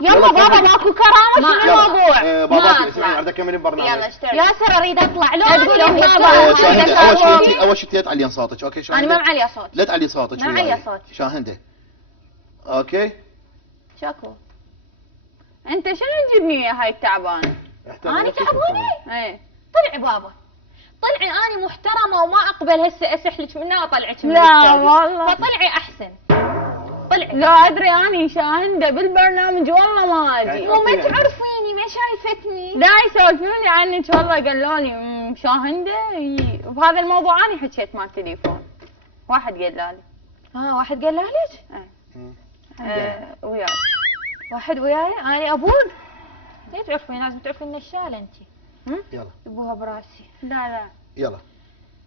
يلا بابا ماكو كرامه شنو الموضوع؟ بابا اسمعي اريد اكمل البرنامج. يلا اشتري. ياسر اريد اطلع لو تقولي بابا اول شيء لا تعلين صوتك اوكي شاهندة؟ انا ما معلي صوت. لا تعلي صوتك ما معلي صوت. شاهندة اوكي شكو انت شنو تجيبني ويا هاي التعبانه؟ انا تعبوني؟ ايه طلعي بابا طلعي انا محترمه وما اقبل هسه اسحلك منها واطلعك من لا الاستوديو. والله. فطلعي احسن. طلعي. لا ادري اني شاهندة بالبرنامج والله ما اجي. وما تعرفيني ما شايفتني. لا يسولفوني عنك والله قالوا لي شاهندة بهذا الموضوع اني حكيت مع التليفون. واحد قال لي. واحد قال لك؟ وياي. واحد وياي انا ابوك. ليه تعرفين لازم تعرفين النشاله انت. يلا يبوها براسي. لا يلا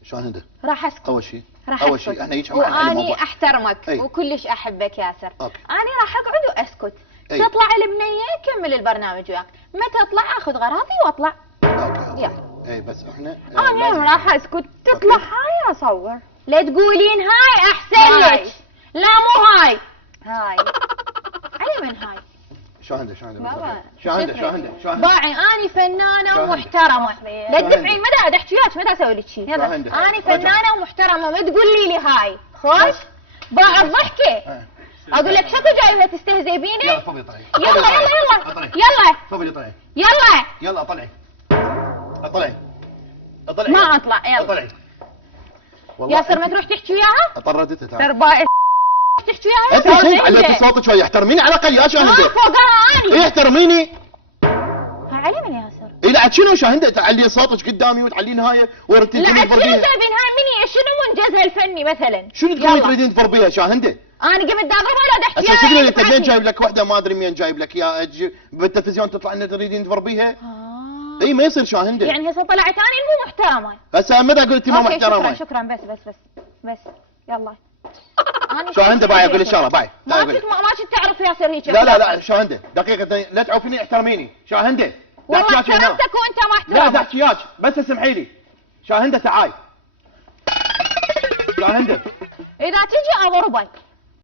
شاهندة راح اسكت. اول شيء راح اول اسكت. شيء احنا هيك واني احترمك أي. وكلش احبك ياسر. أوكي. اني راح اقعد واسكت. أي. تطلع البنيه كمل البرنامج وياك، ما تطلع اخذ غراضي واطلع. اوكي يلا. اي بس احنا انا راح اسكت تطلع هاي اصور. لا تقولين هاي احسن هاي. لك. لا مو هاي. هاي علي من هاي. شاهندة بابا، شاهندة باعي اني فنانه شاهندة. ومحترمه. لا تدفعين ما دا احكي وياك ما دا اسوي لك شيء. شاهندة. اني فنانه ومحترمه ما تقولي لي هاي. خوش باع الضحكه. اقول لك شكو جايبه تستهزئ بيني؟ يلا طبي طلعي يلا يلا طبي طلعي يلا يلا طلعي اطلعي ما اطلع يلا. اطلعي ياسر ما تروح تحكي وياها؟ طردتها تعال ترباي تحكي وياها؟ انت شنو عليتي صوتك شوي احترميني على الاقل يا شاهندة. فوقها اني. ايه احترميني. علي من ياسر. ايه لا شنو شاهندة تعلي صوتك قدامي وتعلين هاي وردتي لا تريدين شنو تضربيها. تبين هاي مني شنو منجزها الفني مثلا؟ شنو تقولي تريدين تضربيها شاهندة؟ انا قمت اضربها ولا احكي هسه شكلي انت ليه جايب لك وحده ما ادري مين جايب لك يا بالتلفزيون تطلع ان تريدين تضربيها؟ اي ما يصير شاهندة. يعني هسه طلعت اني مو محترمه. هسه متى قلتي ما محترمه؟ شكرا بس يلا. شاهندة باي اقول لك شغله باي. ما كنت تعرف ياسر هيك. لا شاهندة دقيقة لا تعوفيني احترميني شاهندة. والله احترمتك وانت ما احترمت. لا تحكياش بس اسمحي لي. شاهندة تعاي. شاهندة اذا تجي اضربك.